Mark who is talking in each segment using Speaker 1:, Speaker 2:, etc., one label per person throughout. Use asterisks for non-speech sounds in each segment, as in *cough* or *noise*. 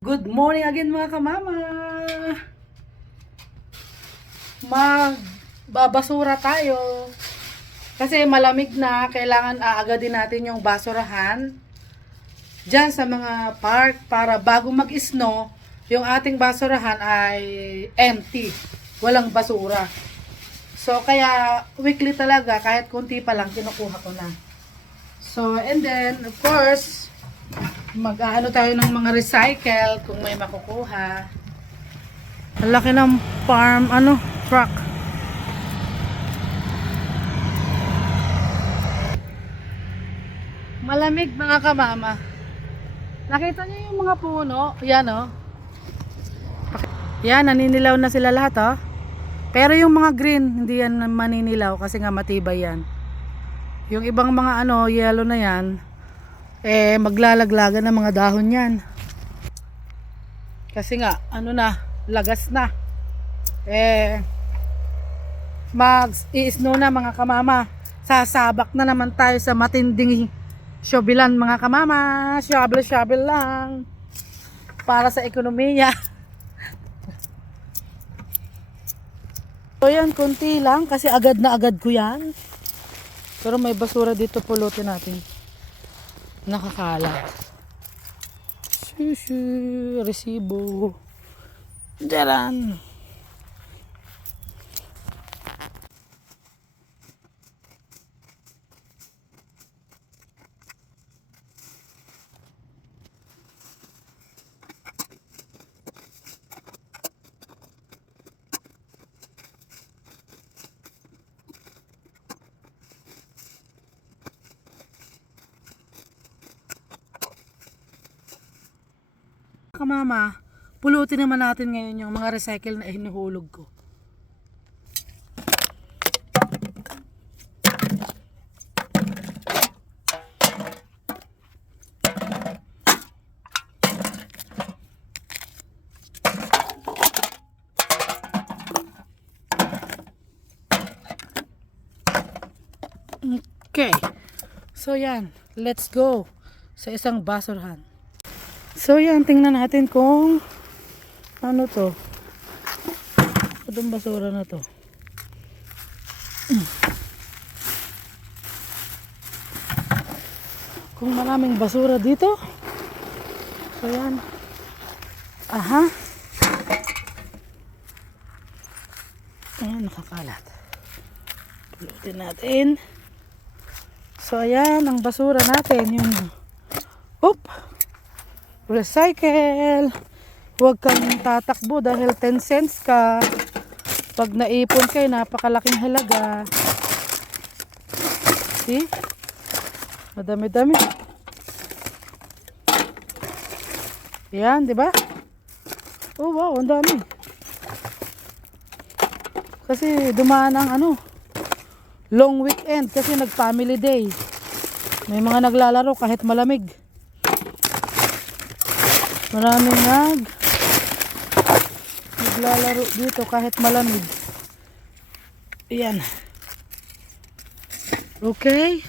Speaker 1: Good morning again mga kamama! Magbabasura tayo. Kasi malamig na, kailangan aagadin natin yung basurahan dyan sa mga park para bago mag-snow, yung ating basurahan ay empty. Walang basura. So, kaya weekly talaga, kahit kunti pa lang, kinukuha ko na. So, and then, of course, mag-ano tayo ng mga recycle kung may makukuha. Ang laki ng farm, ano, truck. Malamig mga kamama. Nakita niyo yung mga puno? Yan oh. Yan, naninilaw na sila lahat oh. Pero yung mga green, hindi yan maninilaw kasi nga matibay yan. Yung ibang mga ano, yellow na yan, eh maglalaglagan ng mga dahon yan. Kasi nga, ano na, lagas na. Eh, mag i-snow na mga kamama. Sasabak na naman tayo sa matinding shobilan mga kamama. Shovel-shovel lang. Para sa ekonomiya. *laughs* So yan, kunti lang kasi agad na agad ko yan. Pero may basura dito, pulutin natin. Nakakala. Shushu, resibo. Daran. Kamama, pulutin naman natin ngayon yung mga recycle na hinuhulog ko. Okay. So yan, let's go sa isang basurahan. So yan, tingnan natin kung ano to. Itong basura na to. Kung maraming basura dito. So yan. Aha. Ayan, nakakalat. Pulutin natin. So ayan, ang basura natin. Yung, oop, recycle. Huwag kang tatakbo dahil 10 cents ka. Pag naipon kayo, napakalaking halaga. See? Madami-dami. Yan, di ba? Oh, wow, ang dami. Kasi dumaan ang ano, long weekend kasi nag-family day. May mga naglalaro kahit malamig. Maraming nag naglalaro dito kahit malamig. Ayan. Okay.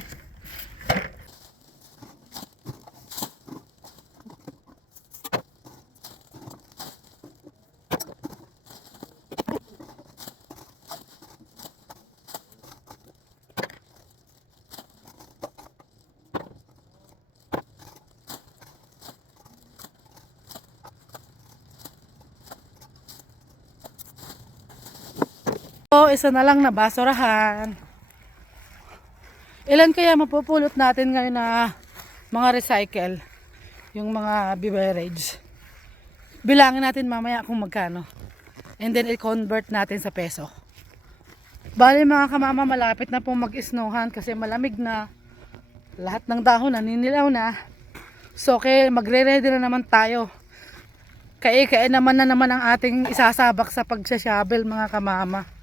Speaker 1: So, isa na lang na basurahan. Ilan kaya mapupulot natin ngayon na mga recycle? Yung mga beverage. Bilangin natin mamaya kung magkano. And then, i-convert natin sa peso. Bali mga kamama, malapit na pong mag-snowhan kasi malamig na. Lahat ng dahon naninilaw na. So, okay, magre-ready na naman tayo. Kaya naman na naman ang ating isasabak sa pagsasabel mga kamama.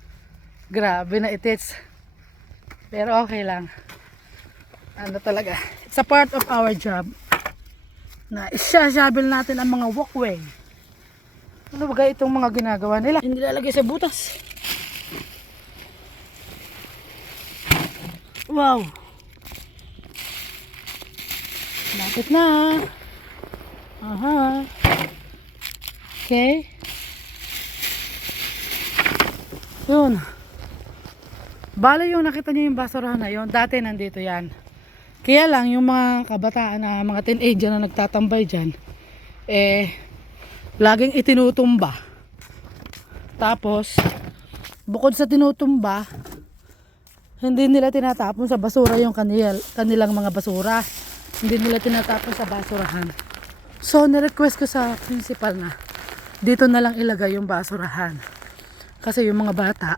Speaker 1: Grabe na itits. Pero okay lang. Ano talaga. It's a part of our job. Na isasabel natin ang mga walkway. Ano ba itong mga ginagawa nila? Hindi lalagay sa butas. Wow. Lapit na. Aha. Okay. Yun. Bale yung nakita niyo yung basurahan na yun, dati nandito yan. Kaya lang yung mga kabataan na mga teenager na nagtatambay dyan, eh, laging itinutumba. Tapos, bukod sa tinutumba, hindi nila tinatapon sa basura yung kanil, kanilang mga basura. Hindi nila tinatapon sa basurahan. So, nirequest ko sa principal na dito na lang ilagay yung basurahan. Kasi yung mga bata,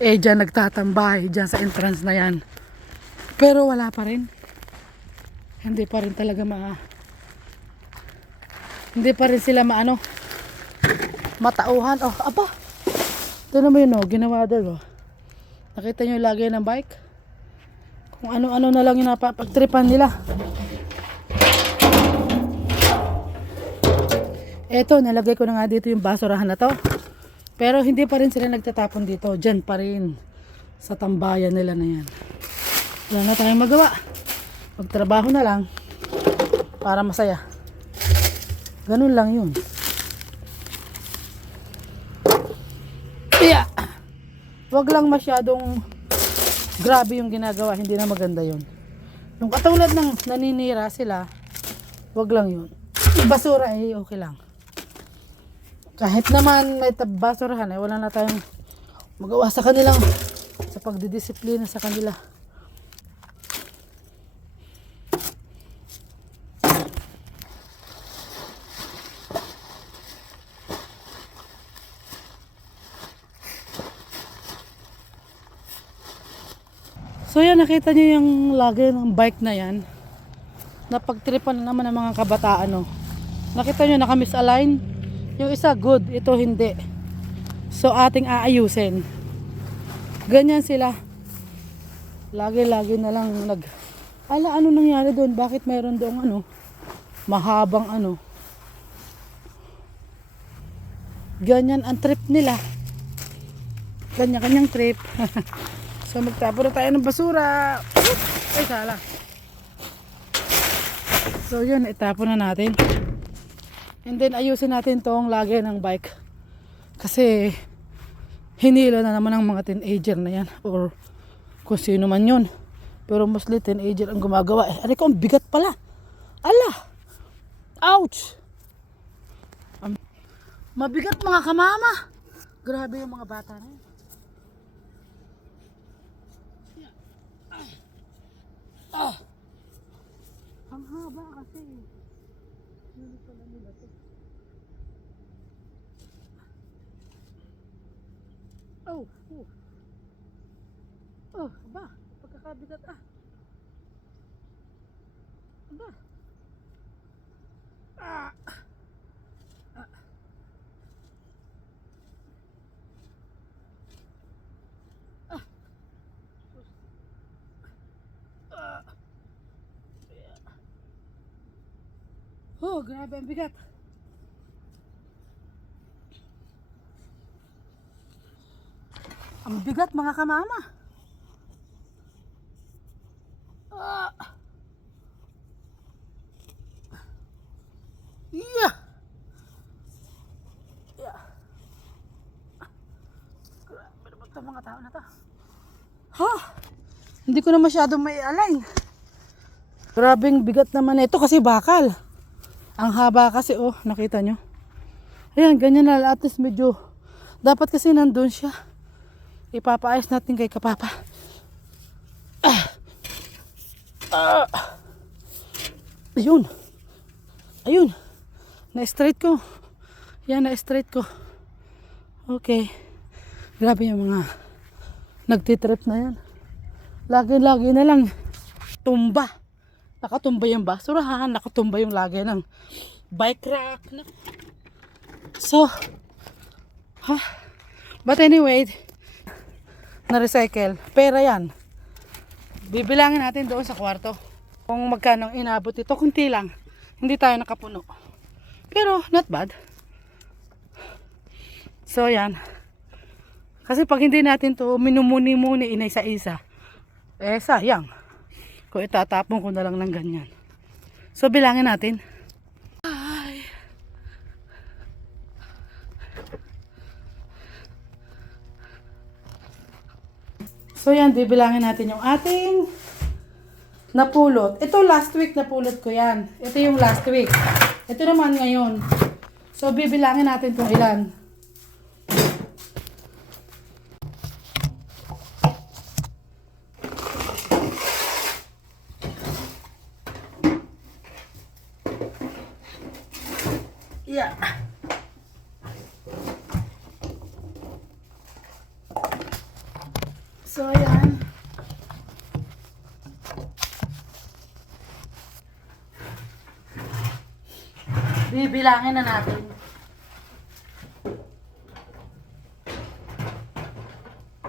Speaker 1: eh dyan nagtatambay, dyan sa entrance na yan. Pero wala pa rin. Hindi pa rin talaga ma... Hindi pa rin sila maano, matauhan. Oh, aba! Ito naman yun, oh, ginawa doon, oh. Nakita nyo lagay ng bike? Kung ano-ano na lang yung napapagtripan nila. Eto, nalagay ko na nga dito yung basurahan na to. Pero hindi pa rin sila nagtatapon dito. Diyan pa rin. Sa tambayan nila na yan. Wala na tayong magawa. Magtrabaho na lang. Para masaya. Ganun lang yun. Yeah. Wag lang masyadong grabe yung ginagawa. Hindi na maganda yun. Yung katulad ng naninira sila, wag lang yun. Basura eh, okay lang. Kahit naman may basurahan eh, wala na tayong magawa sa kanilang sa pagdidisiplina sa kanila. So yan, nakita niyo yung lagay ng bike na yan. Napagtripan na naman ng mga kabataan. No? Nakita niyo naka-misalign. Yung isa good, ito hindi. So ating aayusin. Ganyan sila. Lagi-lagi na lang nag... Ala, ano nangyari doon? Bakit mayroon doon ano? Mahabang ano? Ganyan ang trip nila. Kanya-kanyang trip. *laughs* so magtapon na tayo ng basura. Ay, sala. So yun, itapon na natin. And then ayusin natin tong lagay ng bike. Kasi hinila na naman ng mga teenager na yan. Or kung sino man yun. Pero mostly teenager ang gumagawa. Eh, aray ko, ang bigat pala. Ala! Ouch! Am- mabigat mga kamama. Grabe yung mga bata na yan. Ah! Ang haba kasi. Oh, oh. Oh, ba? Pagkakabigat ah. Oh, grabe ang bigat. Ang bigat mga kamama. Ah. Yeah. Yeah. Grabe naman itong mga tao na to. Ha? Hindi ko na masyadong may align. Grabing bigat naman ito kasi bakal. Ang haba kasi oh, nakita nyo. Ayan, ganyan na at least medyo dapat kasi nandun siya. Ipapaayos natin kay Kapapa. Ah. Ah. Ayun. Ayun. Na-straight ko. Yan, na-straight ko. Okay. Grabe yung mga nagtitrip na yan. Lagi-lagi na lang tumba. Nakatumba yung basurahan, nakatumba yung lagay ng bike rack. Na. So, ha? But anyway, na-recycle. Pera yan. Bibilangin natin doon sa kwarto. Kung magkano inabot ito, kunti lang. Hindi tayo nakapuno. Pero, not bad. So, yan. Kasi pag hindi natin to minumuni-muni inay-isa-isa, eh sayang. Kung itatapon ko na lang ng ganyan. So bilangin natin. Ay. So yan, bibilangin natin yung ating napulot. Ito last week napulot ko yan. Ito yung last week. Ito naman ngayon. So bibilangin natin kung ilan. Bibilangin na natin.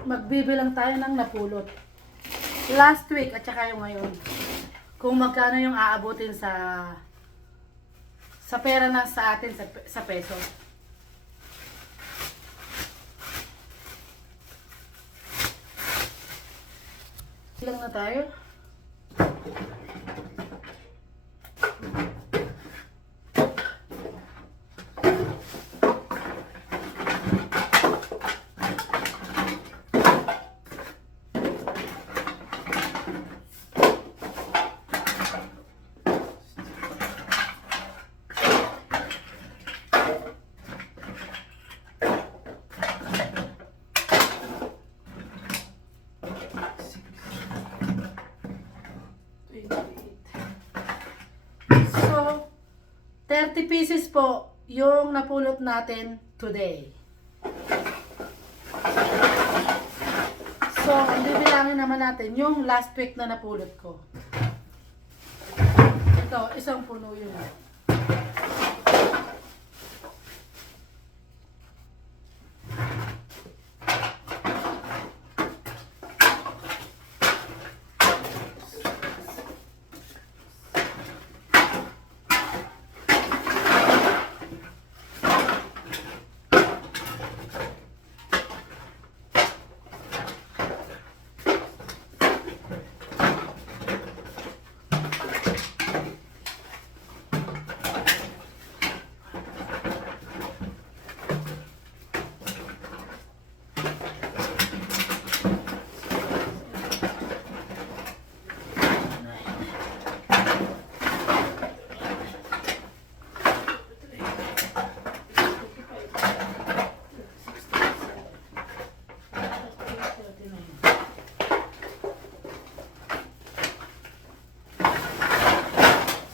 Speaker 1: Magbibilang tayo ng napulot. Last week at saka yung ngayon. Kung magkano yung aabutin sa sa pera na sa atin sa, sa peso. Ilang na tayo? So, 30 pieces po yung napulot natin today. So, bibilangin naman natin yung last week na napulot ko. Ito, isang puno yun.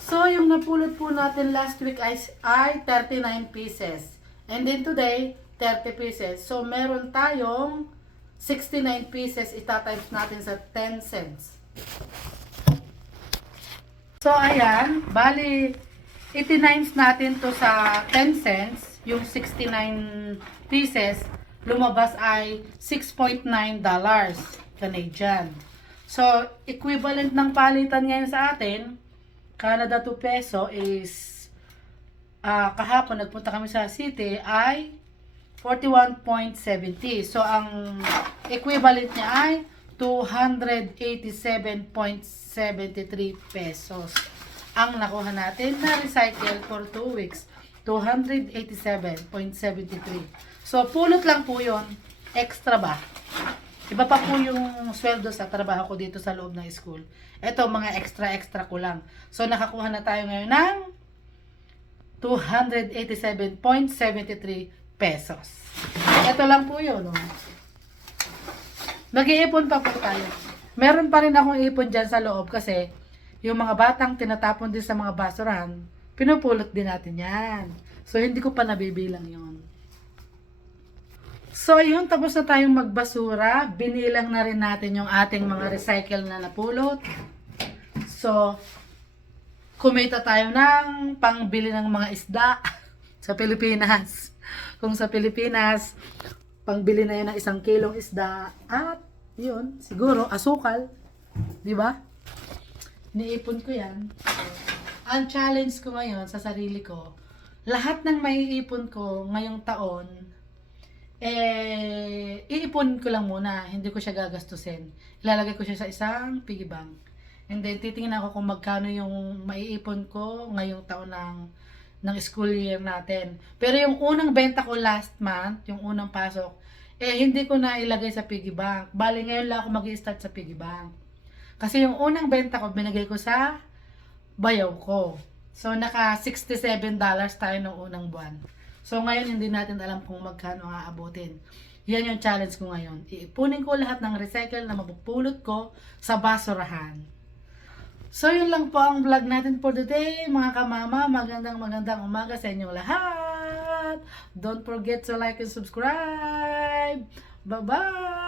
Speaker 1: So, napulot po natin last week ay, ay 39 pieces. And then today, 30 pieces. So, meron tayong 69 pieces. Itatimes natin sa 10 cents. So, ayan. Bali, itinimes natin to sa 10 cents. Yung 69 pieces, lumabas ay 6.9 dollars Canadian. So, equivalent ng palitan ngayon sa atin, Canada to peso is ah kahapon nagpunta kami sa city ay 41.70. So ang equivalent niya ay 287.73 pesos. Ang nakuha natin na recycle for 2 weeks, 287.73. So pulot lang po 'yon. Extra ba? Iba pa po yung sweldo sa trabaho ko dito sa loob ng school. Ito, mga extra-extra ko lang. So, nakakuha na tayo ngayon ng 287.73 pesos. Ito lang po yun. Oh. Nag-iipon pa po tayo. Meron pa rin akong ipon dyan sa loob kasi yung mga batang tinatapon din sa mga basurahan, pinupulot din natin yan. So, hindi ko pa nabibilang yon. So, yun, tapos na tayong magbasura. Binilang na rin natin yung ating mga recycle na napulot. So, kumita tayo ng pangbili ng mga isda *laughs* sa Pilipinas. Kung sa Pilipinas, pangbili na yun ng isang kilong isda. At, yun, siguro, asukal. Di ba? Niipon ko yan. Ang challenge ko ngayon sa sarili ko, lahat ng maiipon ko ngayong taon, eh, iipon ko lang muna. Hindi ko siya gagastusin. Ilalagay ko siya sa isang piggy bank. And then, titingnan ako kung magkano yung maiipon ko ngayong taon ng, ng school year natin. Pero yung unang benta ko last month, yung unang pasok, Eh, hindi ko na ilagay sa piggy bank. Bali, ngayon lang ako mag start sa piggy bank. Kasi yung unang benta ko, binigay ko sa bayaw ko. So, naka $67 tayo ng unang buwan. So, ngayon hindi natin alam kung magkano ang aabutin. Yan yung challenge ko ngayon. Iipunin ko lahat ng recycle na mapupulot ko sa basurahan. So, yun lang po ang vlog natin for today. Mga kamama, magandang magandang umaga sa inyong lahat. Don't forget to like and subscribe. Bye-bye!